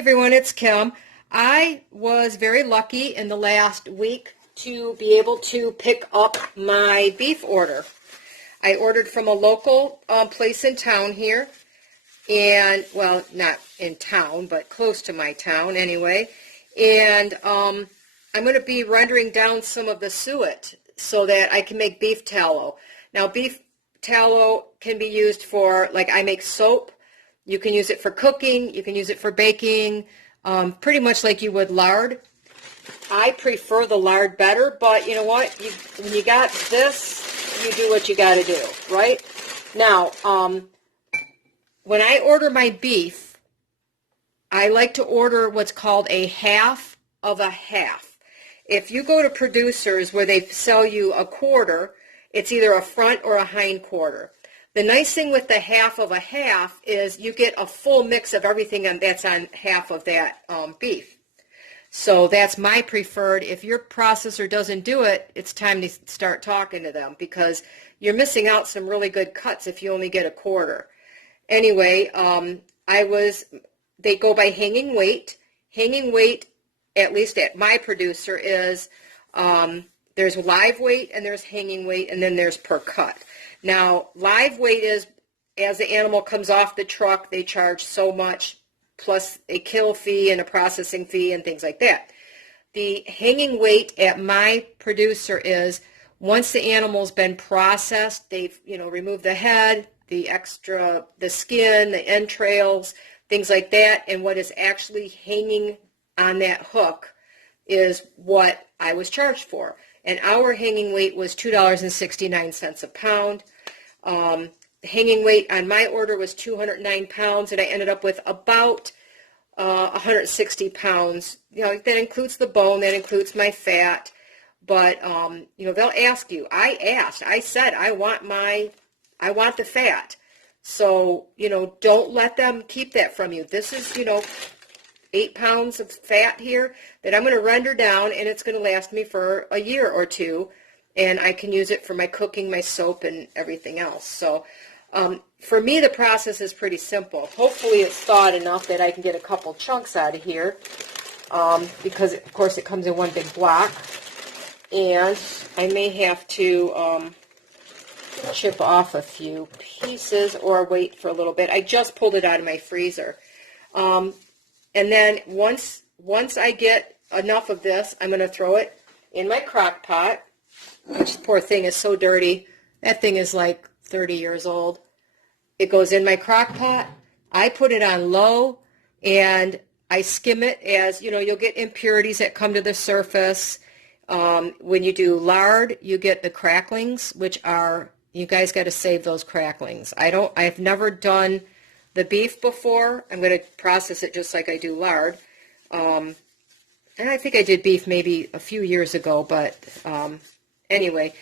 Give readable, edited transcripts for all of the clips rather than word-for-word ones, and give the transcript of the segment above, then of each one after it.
Everyone, it's Kim. I was very lucky in the last week to be able to pick up my beef order. I ordered from a local place in town here, and, well, not in town, but close to my town anyway. And I'm going to be rendering down some of the suet so that I can make beef tallow. Now, beef tallow can be used for, like, I make soap. You can use it for cooking. You can use it for baking, pretty much like you would lard. I prefer the lard better, but you know what? When you got this, you do what you got to do, right? Now, when I order my beef, I like to order what's called a half of a half. If you go to producers where they sell you a quarter, it's either a front or a hind quarter. The nice thing with the half of a half is you get a full mix of everything that's on half of that beef. So that's my preferred. If your processor doesn't do it, it's time to start talking to them because you're missing out some really good cuts if you only get a quarter. Anyway, they go by hanging weight. Hanging weight, at least at my producer, is there's live weight and there's hanging weight and then there's per cut. Now, live weight is as the animal comes off the truck, they charge so much plus a kill fee and a processing fee and things like that. The hanging weight at my producer is once the animal's been processed, they've removed the head, the skin, the entrails, things like that, and what is actually hanging on that hook is what I was charged for. And our hanging weight was $2.69 a pound. Hanging weight on my order was 209 pounds, and I ended up with about 160 pounds. That includes the bone, that includes my fat. But they'll ask you. I said I want the fat. So don't let them keep that from you. This is 8 pounds of fat here that I'm going to render down, and it's going to last me for a year or two, and I can use it for my cooking, my soap, and everything else. So for me, the process is pretty simple. Hopefully it's thawed enough that I can get a couple chunks out of here because, of course, it comes in one big block, and I may have to chip off a few pieces or wait for a little bit. I just pulled it out of my freezer. And then once I get enough of this, I'm going to throw it in my crock pot, which poor thing is so dirty. That thing is like 30 years old. It goes in my crock pot. I put it on low, and I skim it as, you'll get impurities that come to the surface. When you do lard, you get the cracklings, which are, you guys got to save those cracklings. I've never done the beef before. I'm going to process it just like I do lard. And I think I did beef maybe a few years ago, but anyway,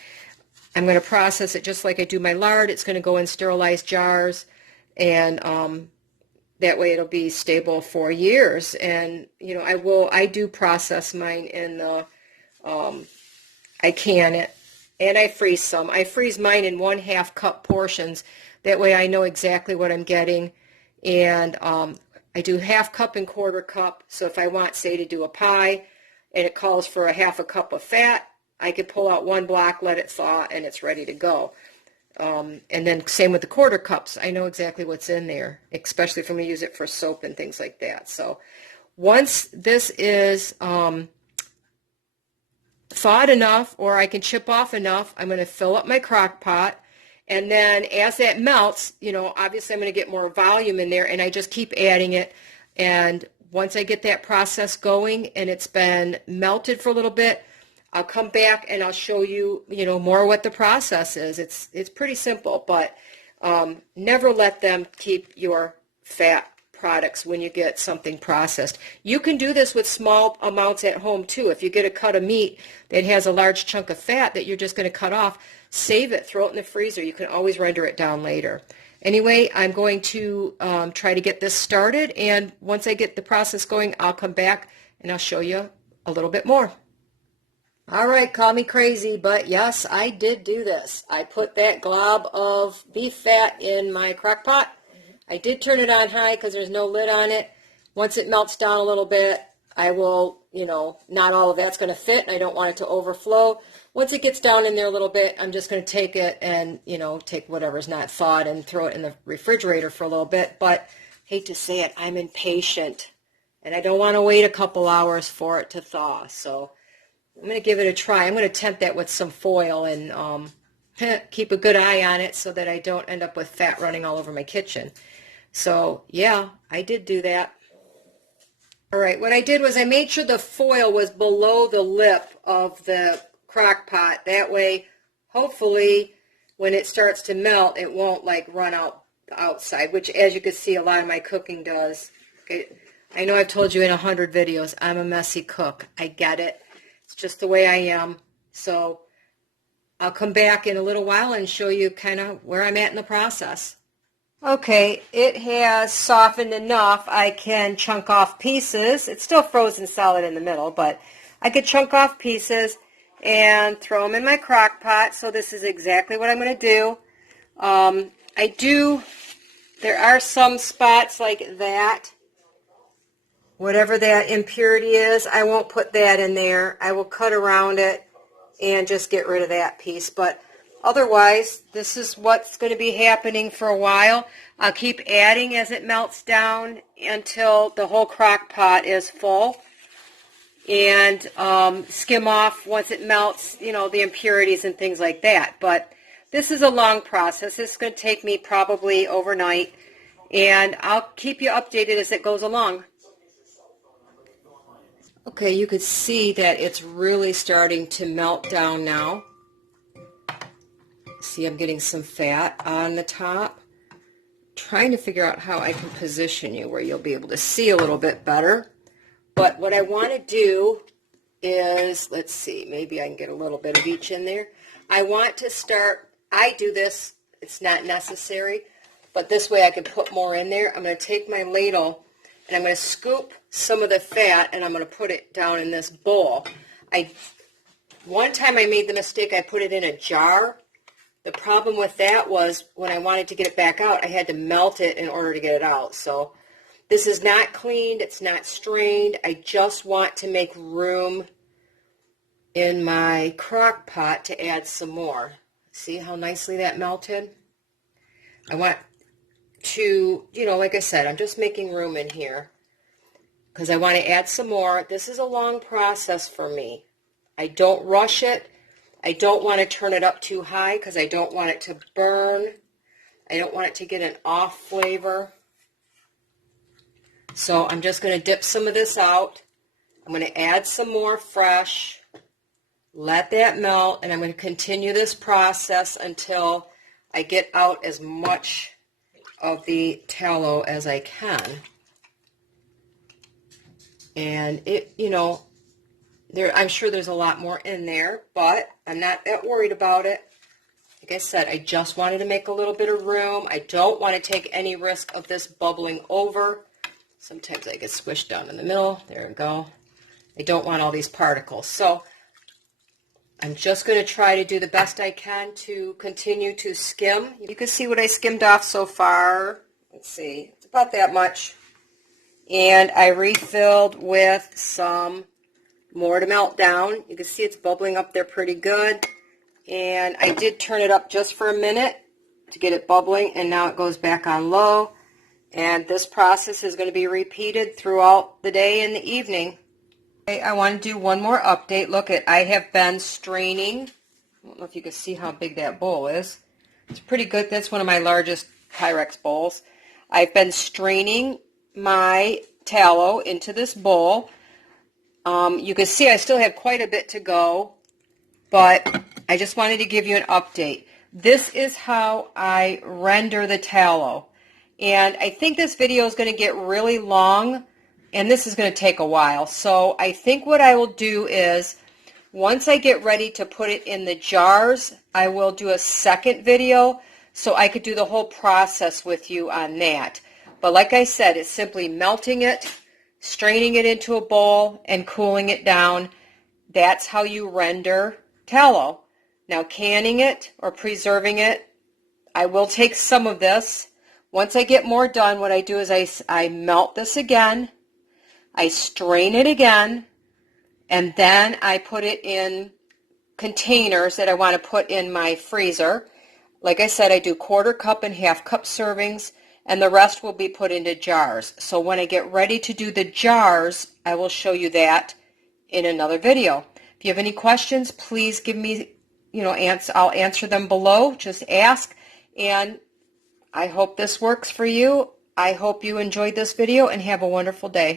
I'm going to process it just like I do my lard. It's going to go in sterilized jars, and that way it'll be stable for years. And, I do process mine in the, I can it, and I freeze some. I freeze mine in 1/2 cup portions. That way I know exactly what I'm getting. And I do 1/2 cup and 1/4 cup. So if I want, say, to do a pie and it calls for a 1/2 cup of fat, I could pull out 1 block, let it thaw, and it's ready to go. And then same with the 1/4 cups. I know exactly what's in there, especially if I'm going to use it for soap and things like that. So once this is thawed enough, or I can chip off enough, I'm going to fill up my crock pot. And then as that melts, obviously I'm going to get more volume in there, and I just keep adding it. And once I get that process going and it's been melted for a little bit, I'll come back and I'll show you, more what the process is. It's pretty simple, but never let them keep your fat products when you get something processed. You can do this with small amounts at home too. If you get a cut of meat that has a large chunk of fat that you're just going to cut off, save it, throw it in the freezer. You can always render it down later. Anyway, I'm going to try to get this started, and once I get the process going, I'll come back and I'll show you a little bit more. All right, call me crazy, but yes, I did do this. I put that glob of beef fat in my crock pot. I did turn it on high because there's no lid on it. Once it melts down a little bit, I will, not all of that's going to fit, and I don't want it to overflow. Once it gets down in there a little bit, I'm just going to take it and, take whatever's not thawed and throw it in the refrigerator for a little bit. But hate to say it, I'm impatient, and I don't want to wait a couple hours for it to thaw. So I'm going to give it a try. I'm going to tempt that with some foil and keep a good eye on it so that I don't end up with fat running all over my kitchen. So, yeah, I did do that. All right, what I did was I made sure the foil was below the lip of the crock pot. That way, hopefully, when it starts to melt, it won't run out the outside, which, as you can see, a lot of my cooking does. Okay. I know I've told you in 100 videos, I'm a messy cook. I get it. It's just the way I am. So I'll come back in a little while and show you kind of where I'm at in the process. Okay, it has softened enough. I can chunk off pieces. It's still frozen solid in the middle, but I could chunk off pieces and throw them in my crock pot. So this is exactly what I'm going to do. There are some spots like that. Whatever that impurity is, I won't put that in there. I will cut around it and just get rid of that piece. But otherwise, this is what's going to be happening for a while. I'll keep adding as it melts down until the whole crock pot is full. And skim off once it melts, the impurities and things like that. But this is a long process. This is going to take me probably overnight. And I'll keep you updated as it goes along. Okay, you could see that it's really starting to melt down now. See, I'm getting some fat on the top. Trying to figure out how I can position you where you'll be able to see a little bit better. But what I want to do is, let's see, maybe I can get a little bit of each in there. I want to start, I do this, it's not necessary, but this way I can put more in there. I'm going to take my ladle and I'm going to scoop some of the fat and I'm going to put it down in this bowl. One time I made the mistake, I put it in a jar. The problem with that was when I wanted to get it back out, I had to melt it in order to get it out. So this is not cleaned, it's not strained. I just want to make room in my crock pot to add some more. See how nicely that melted? I want to, like I said, I'm just making room in here because I want to add some more. This is a long process for me. I don't rush it. I don't want to turn it up too high because I don't want it to burn. I don't want it to get an off flavor. So I'm just going to dip some of this out. I'm going to add some more fresh. Let that melt, and I'm going to continue this process until I get out as much of the tallow as I can. And it, I'm sure there's a lot more in there, but I'm not that worried about it. Like I said, I just wanted to make a little bit of room. I don't want to take any risk of this bubbling over. Sometimes I get squished down in the middle. There we go. I don't want all these particles. So I'm just going to try to do the best I can to continue to skim. You can see what I skimmed off so far. Let's see. It's about that much. And I refilled with some more to melt down. You can see it's bubbling up there pretty good. And I did turn it up just for a minute to get it bubbling, and now it goes back on low. And this process is going to be repeated throughout the day and the evening. Okay, I want to do one more update. Look, I have been straining. I don't know if you can see how big that bowl is. It's pretty good. That's one of my largest Pyrex bowls. I've been straining my tallow into this bowl. You can see I still have quite a bit to go, but I just wanted to give you an update. This is how I render the tallow. And I think this video is going to get really long, and this is going to take a while. So I think what I will do is, once I get ready to put it in the jars, I will do a second video so I could do the whole process with you on that. But like I said, it's simply melting it, straining it into a bowl, and cooling it down. That's how you render tallow. Now, canning it or preserving it, I will take some of this. Once I get more done, what I do is I melt this again, I strain it again, and then I put it in containers that I want to put in my freezer. Like I said, I do 1/4 cup and 1/2 cup servings, and the rest will be put into jars. So when I get ready to do the jars, I will show you that in another video. If you have any questions, please give me, I'll answer them below. Just ask, and I hope this works for you. I hope you enjoyed this video and have a wonderful day.